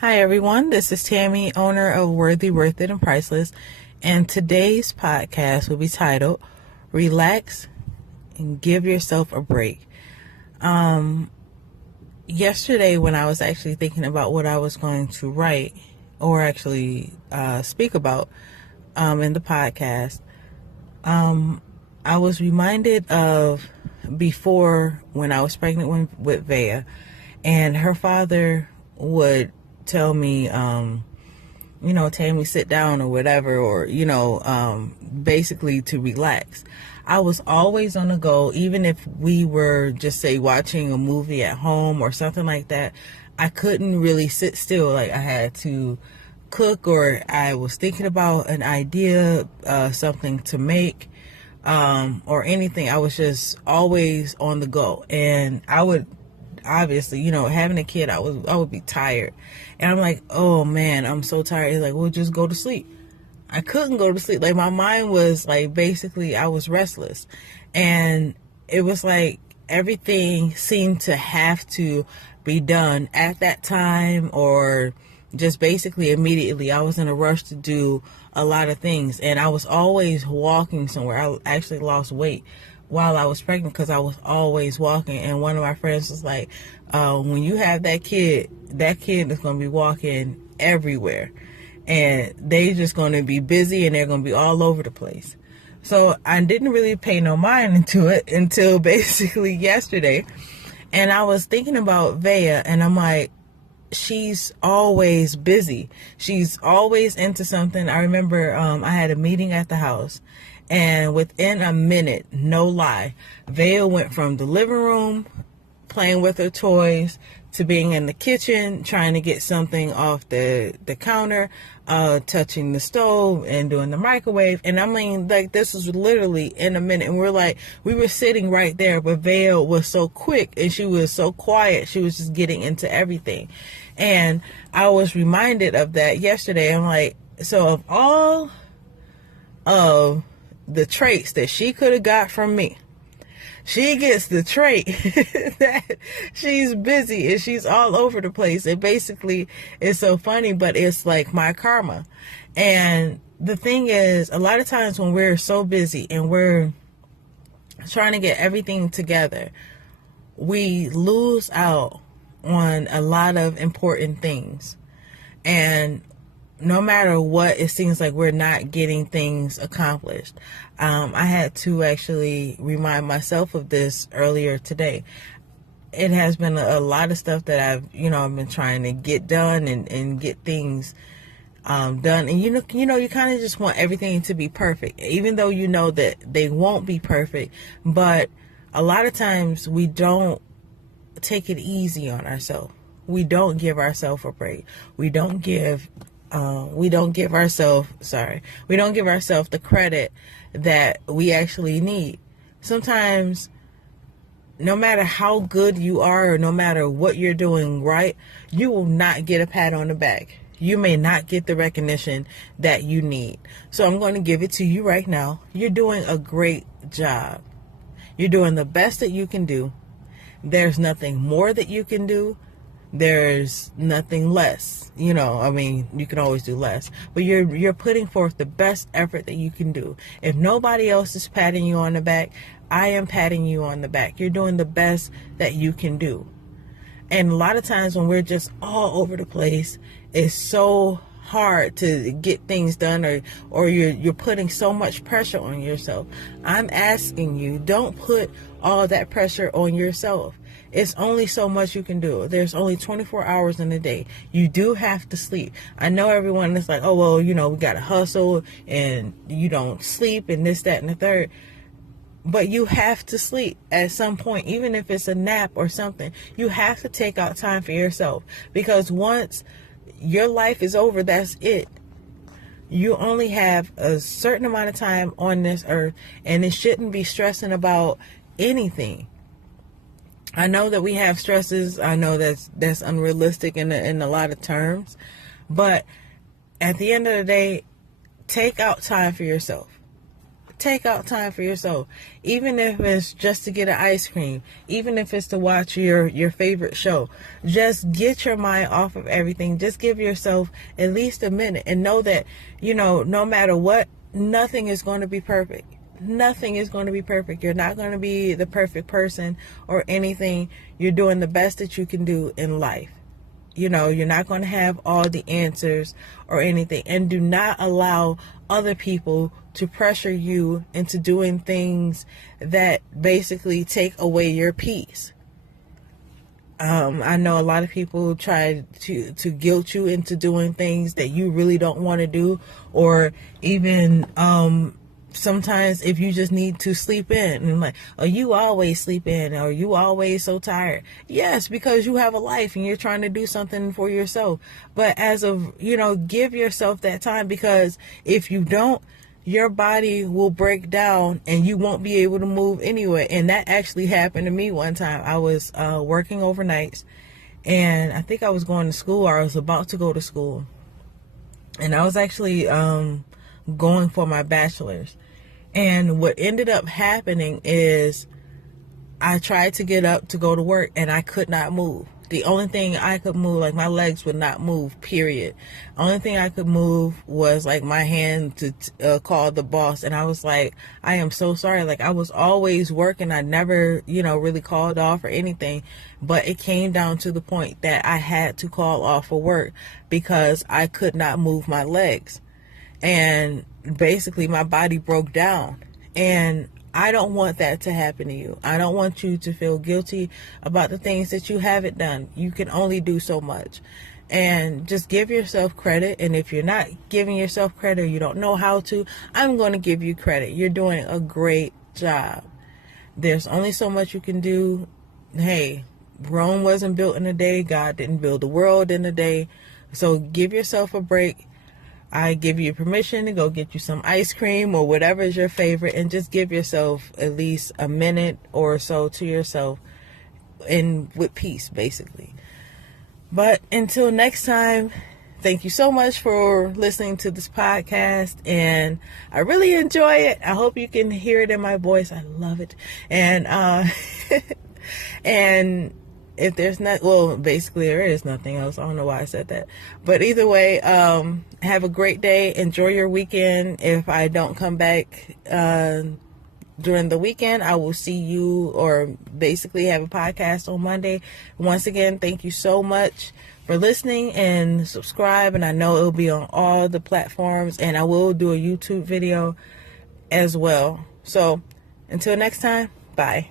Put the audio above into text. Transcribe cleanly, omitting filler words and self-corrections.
Hi everyone, this is Tammy, owner of Worthy, Worth It, and Priceless, and today's podcast will be titled Relax and Give Yourself a Break. Yesterday when I was actually thinking about what I was going to write or actually speak about in the podcast, I was reminded of before when I was pregnant with Vea, and her father would tell me, Tammy, sit down or whatever, or, basically to relax. I was always on the go, even if we were just say watching a movie at home or something like that. I couldn't really sit still. Like I had to cook, or I was thinking about an idea, something to make, or anything. I was just always on the go, and I would obviously, having a kid, I would be tired, and I'm like, oh man, I'm so tired. It's like, well, just go to sleep. I couldn't go to sleep. Like my mind was like, basically, I was restless, and it was like everything seemed to have to be done at that time, or just basically immediately. I was in a rush to do a lot of things, and I was always walking somewhere. I actually lost weight while I was pregnant because I was always walking. And one of my friends was like, when you have that kid is going to be walking everywhere, and they just going to be busy, and they're going to be all over the place. So I didn't really pay no mind into it until basically yesterday. And I was thinking about Vea, and I'm like, she's always busy. She's always into something. I remember I had a meeting at the house, and within a minute, no lie, Vea went from the living room playing with her toys to being in the kitchen trying to get something off the counter, touching the stove and doing the microwave. And I mean, like, this was literally in a minute. And we were sitting right there, but Vea was so quick and she was so quiet. She was just getting into everything. And I was reminded of that yesterday. I'm like, so of all of the traits that she could have got from me, she gets the trait that she's busy and she's all over the place. And basically, it's so funny, but it's like my karma. And the thing is, a lot of times when we're so busy and we're trying to get everything together, we lose out on a lot of important things. And no matter what, it seems like we're not getting things accomplished. I had to actually remind myself of this earlier today. It has been a lot of stuff that I've been trying to get done and get things done. And you kind of just want everything to be perfect, even though you know that they won't be perfect. But a lot of times we don't take it easy on ourselves. We don't give ourselves a break. We don't give ourselves the credit that we actually need. Sometimes, no matter how good you are, or no matter what you're doing right, you will not get a pat on the back. You may not get the recognition that you need. So I'm going to give it to you right now. You're doing a great job. You're doing the best that you can do. There's nothing more that you can do. There's nothing less. You can always do less, but you're putting forth the best effort that you can do. If nobody else is patting you on the back, I am patting you on the back. You're doing the best that you can do. And a lot of times when we're just all over the place, it's so hard to get things done, or you're putting so much pressure on yourself. I'm asking you, don't put all that pressure on yourself. It's only so much you can do. There's only 24 hours in a day. You do have to sleep. I know everyone is like, oh, well, we got to hustle and you don't sleep and this, that, and the third. But you have to sleep at some point, even if it's a nap or something. You have to take out time for yourself, because once your life is over, that's it. You only have a certain amount of time on this earth, and it shouldn't be stressing about anything. I know that we have stresses. I know that's unrealistic in a lot of terms, but at the end of the day, take out time for yourself. Take out time for yourself. Even if it's just to get an ice cream, even if it's to watch your favorite show, just get your mind off of everything. Just give yourself at least a minute and know that, no matter what, nothing is going to be perfect. Nothing is going to be perfect. You're not going to be the perfect person or anything. You're doing the best that you can do in life. You're not going to have all the answers or anything. And do not allow other people to pressure you into doing things that basically take away your peace. I know a lot of people try to guilt you into doing things that you really don't want to do, or even sometimes if you just need to sleep in, and like, oh, you always sleep in, or you always so tired. Yes, because you have a life and you're trying to do something for yourself. But as of, give yourself that time, because if you don't, your body will break down and you won't be able to move anyway. And that actually happened to me one time. I was working overnights, and I think I was going to school, or I was about to go to school. And I was actually going for my bachelor's. And what ended up happening is I tried to get up to go to work and I could not move. The only thing I could move, like my legs would not move, period. Only thing I could move was like my hand to call the boss. And I was like, I am so sorry. Like, I was always working. I never, really called off or anything. But it came down to the point that I had to call off for work because I could not move my legs. And basically my body broke down. And I don't want that to happen to you. I don't want you to feel guilty about the things that you haven't done. You can only do so much. And just give yourself credit. And if you're not giving yourself credit, or you don't know how to, I'm going to give you credit. You're doing a great job. There's only so much you can do. Hey, Rome wasn't built in a day. God didn't build the world in a day. So give yourself a break. I give you permission to go get you some ice cream or whatever is your favorite, and just give yourself at least a minute or so to yourself, and with peace, basically. But until next time, thank you so much for listening to this podcast, and I really enjoy it. I hope you can hear it in my voice. I love it. And and if there's not, well, basically there is nothing else. I don't know why I said that. But either way, have a great day. Enjoy your weekend. If I don't come back during the weekend, I will see you, or basically have a podcast on Monday. Once again, thank you so much for listening, and subscribe. And I know it'll be on all the platforms, and I will do a YouTube video as well. So until next time, bye.